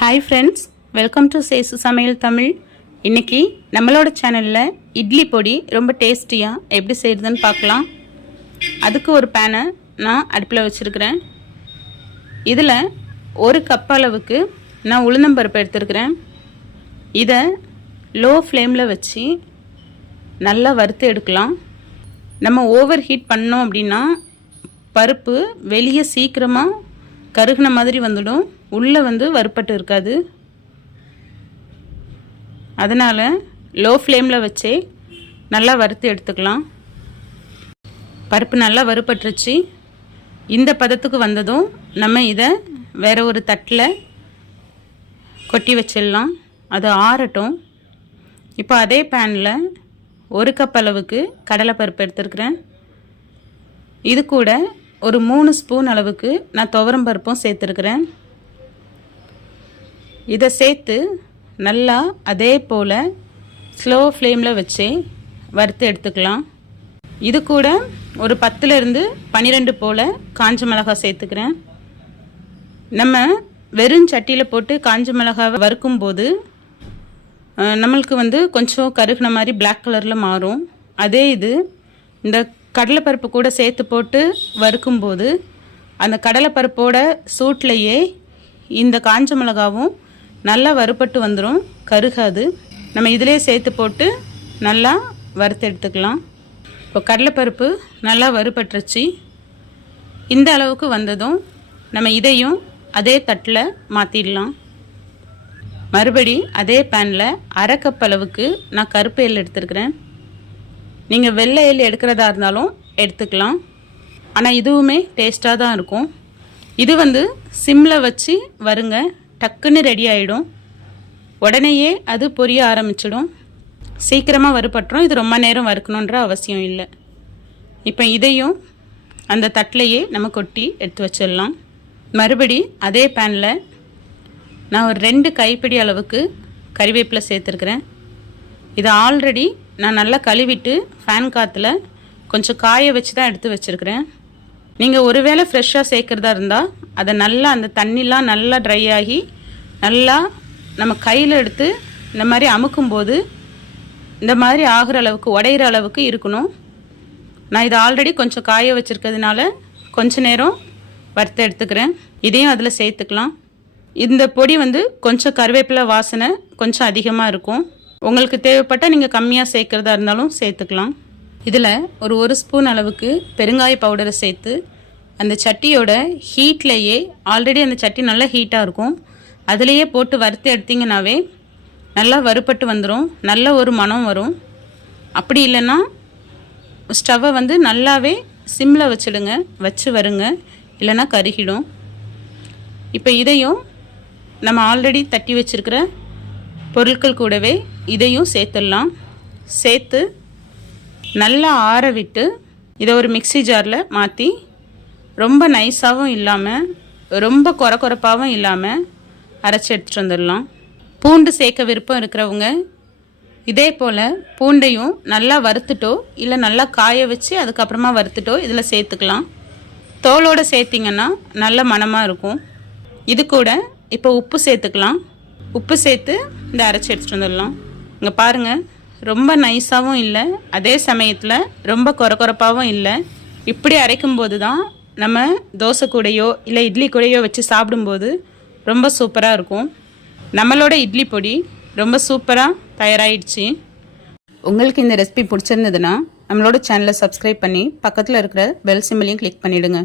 Hi friends welcome to Sesu Samayal Tamil இன்னைக்கு நம்மளோட சேனலில் இட்லி பொடி ரொம்ப டேஸ்டியாக எப்படி செய்யுதுன்னு பார்க்கலாம். அதுக்கு ஒரு பேனை நான் அடுப்பில் வச்சுருக்கிறேன். இதில் ஒரு கப் அளவுக்கு நான் உளுந்தம்பருப்பு எடுத்துருக்கிறேன். இதை லோ ஃப்ளேமில் வச்சு நல்லா வறுத்து எடுக்கலாம். நம்ம ஓவர் ஹீட் பண்ணோம் அப்படின்னா பருப்பு வெளியே சீக்கிரமாக கருகின மாதிரி வந்துடும். உள்ளே வந்து வறுப்பட்டு இருக்காது. அதனால் லோ ஃப்ளேமில் வச்சே நல்லா வறுத்து எடுத்துக்கலாம். பருப்பு நல்லா வறுப்பட்டுருச்சு இந்த பதத்துக்கு வந்ததும் நம்ம இதை வேறு ஒரு தட்டில் கொட்டி வச்சிடலாம். அது ஆறட்டும். இப்போ அதே பேனில் ஒரு கப் அளவுக்கு கடலைப்பருப்பு எடுத்துருக்குறேன். இது கூட ஒரு மூணு ஸ்பூன் அளவுக்கு நான் துவரம் பருப்பும் சேர்த்துருக்குறேன். இதை சேர்த்து நல்லா அதே போல் ஸ்லோ ஃப்ளேமில் வச்சு வறுத்து எடுத்துக்கலாம். இது கூட ஒரு பத்துலேருந்து பன்னிரெண்டு போல் காஞ்ச மிளகாய் சேர்த்துக்கிறேன். நம்ம வெறும் சட்டியில் போட்டு காஞ்ச மிளகாவை வறுக்கும்போது நம்மளுக்கு வந்து கொஞ்சம் கருகின மாதிரி பிளாக் கலரில் மாறும். அதே இது இந்த கடலைப்பருப்பு கூட சேர்த்து போட்டு வறுக்கும்போது அந்த கடலைப்பருப்போட சூட்லேயே இந்த காஞ்ச மிளகாவும் நல்லா வறுபட்டு வந்துடும் கருகாது. நம்ம இதிலே சேர்த்து போட்டு நல்லா வறுத்து எடுத்துக்கலாம். இப்போ கடலைப்பருப்பு நல்லா வறுபட்டுருச்சு. இந்த அளவுக்கு வந்ததும் நம்ம இதையும் அதே தட்டில் மாற்றிடலாம் மறுபடி அதே பேனில் அரை கப் அளவுக்கு நான் கருப்பு எள் எடுத்துருக்கிறேன். நீங்கள் வெள்ளை எள் எடுக்கிறதா இருந்தாலும் எடுத்துக்கலாம். ஆனால் இதுவுமே டேஸ்ட்டாக தான் இருக்கும். இது வந்து சிம்மில் வச்சு வருங்க. டக்குன்னு ரெடி ஆகிடும் உடனேயே அது பொரிய ஆரம்பிச்சிடும். சீக்கிரமாக வறுபட்டுரும். இது ரொம்ப நேரம் வறுக்கணுன்ற அவசியம் இல்லை. இப்போ இதையும் அந்த தட்டிலையே நம்ம கொட்டி எடுத்து வச்சிடலாம். மறுபடி அதே பேனில் நான் ஒரு ரெண்டு கைப்பிடி அளவுக்கு கறிவேப்பிலை சேர்த்துருக்குறேன். இதை ஆல்ரெடி நான் நல்லா கழுவிட்டு ஃபேன் காற்றுல கொஞ்சம் காய வச்சு தான் எடுத்து வச்சுருக்கிறேன். நீங்கள் ஒருவேளை ஃப்ரெஷ்ஷாக சேர்க்குறதா இருந்தால் அதை நல்லா அந்த தண்ணிலாம் நல்லா ட்ரை ஆகி நல்லா நம்ம கையில் எடுத்து இந்த மாதிரி அமுக்கும்போது இந்த மாதிரி ஆகிற அளவுக்கு உடையிற அளவுக்கு இருக்கணும். நான் இதை ஆல்ரெடி கொஞ்சம் காய வச்சுருக்கிறதுனால கொஞ்ச நேரம் வறுத்து எடுத்துக்கிறேன். இதையும் அதில் சேர்த்துக்கலாம். இந்த பொடி வந்து கொஞ்சம் கருவேப்பிலை வாசனை கொஞ்சம் அதிகமாக இருக்கும். உங்களுக்கு தேவைப்பட்டால் நீங்கள் கம்மியாக சேர்க்குறதா இருந்தாலும் சேர்த்துக்கலாம். இதில் ஒரு ஒரு ஸ்பூன் அளவுக்கு பெருங்காய பவுடரை சேர்த்து அந்த சட்டியோட ஹீட்லேயே ஆல்ரெடி அந்த சட்டி நல்லா ஹீட்டாக இருக்கும். அதுலேயே போட்டு வறுத்து எடுத்திங்கனாவே நல்லா வறுபட்டு வந்துடும் நல்ல ஒரு மணம் வரும். அப்படி இல்லைன்னா ஸ்டவ்வை வந்து நல்லாவே சிம்மில் வச்சுடுங்க. வச்சு வருங்க. இல்லைன்னா கருகிடும். இப்போ இதையும் நம்ம ஆல்ரெடி தட்டி வச்சுருக்கிற பொருட்கள் கூடவே இதையும் சேர்த்துடலாம். சேர்த்து நல்லா ஆற விட்டு இதை ஒரு மிக்சி ஜாரில் மாற்றி ரொம்ப நைஸாகவும் இல்லாமல் ரொம்ப குறை குறைப்பாகவும் இல்லாமல் அரைச்சி எடுத்துகிட்டு வந்துடலாம். பூண்டு சேர்க்க விருப்பம் இருக்கிறவங்க இதே போல் பூண்டையும் நல்லா வறுத்துட்டோ இல்லை நல்லா காய வச்சு அதுக்கப்புறமா வறுத்துட்டோ இதில் சேர்த்துக்கலாம். தோலோடு சேர்த்திங்கன்னா நல்ல மணமாக இருக்கும். இது கூட இப்போ உப்பு சேர்த்துக்கலாம். உப்பு சேர்த்து இந்த அரைச்சி எடுத்துகிட்டு வந்துடலாம். இங்கே பாருங்கள் ரொம்ப நைஸாகவும் இல்லை அதே சமயத்தில் ரொம்ப குறை குறைப்பாகவும் இல்லை. இப்படி அரைக்கும்போது தான் நம்ம தோசை கூடையோ இல்லை இட்லி கூடையோ வச்சு சாப்பிடும்போது ரொம்ப சூப்பராக இருக்கும். நம்மளோட இட்லி பொடி ரொம்ப சூப்பராக தயாராகிடுச்சு உங்களுக்கு இந்த ரெசிபி பிடிச்சிருந்ததுன்னா நம்மளோட சேனலை சப்ஸ்கிரைப் பண்ணி பக்கத்தில் இருக்கிற பெல் சிம்பிளையும் கிளிக் பண்ணிவிடுங்க